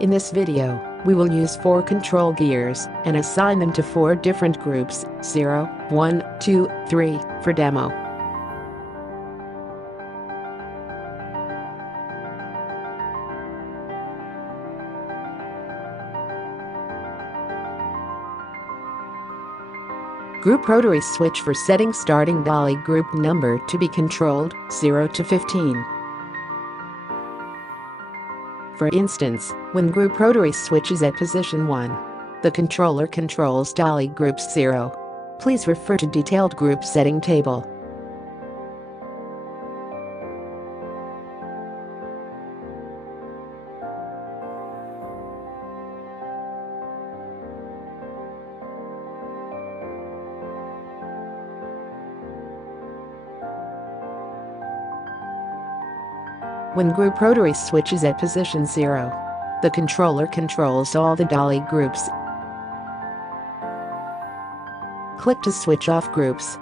In this video, we will use 4 control gears and assign them to 4 different groups, 0, 1, 2, 3, for demo. Group rotary switch for setting starting DALI group number to be controlled, 0 to 15. For instance, when group rotary switch is at position 1, the controller controls DALI groups 0. Please refer to detailed group setting table. When group rotary switch is at position 0, the controller controls all the DALI groups. Click to switch off groups.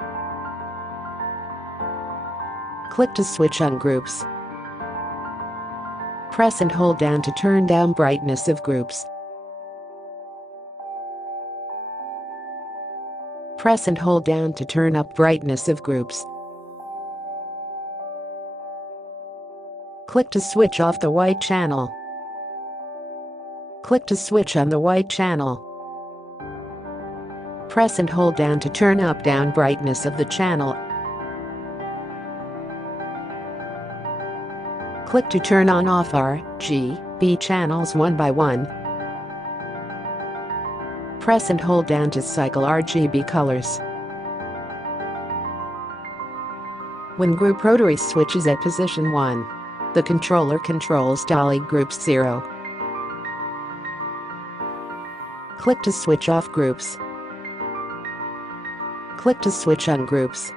Click to switch on groups. Press and hold down to turn down brightness of groups. Press and hold down to turn up brightness of groups. Click to switch off the white channel. Click to switch on the white channel. Press and hold down to turn up/down brightness of the channel. Click to turn on/off RGB channels one by one. Press and hold down to cycle RGB colors. When group rotary switch is at position 1, the controller controls DALI groups 0. Click to switch off groups. Click to switch on groups.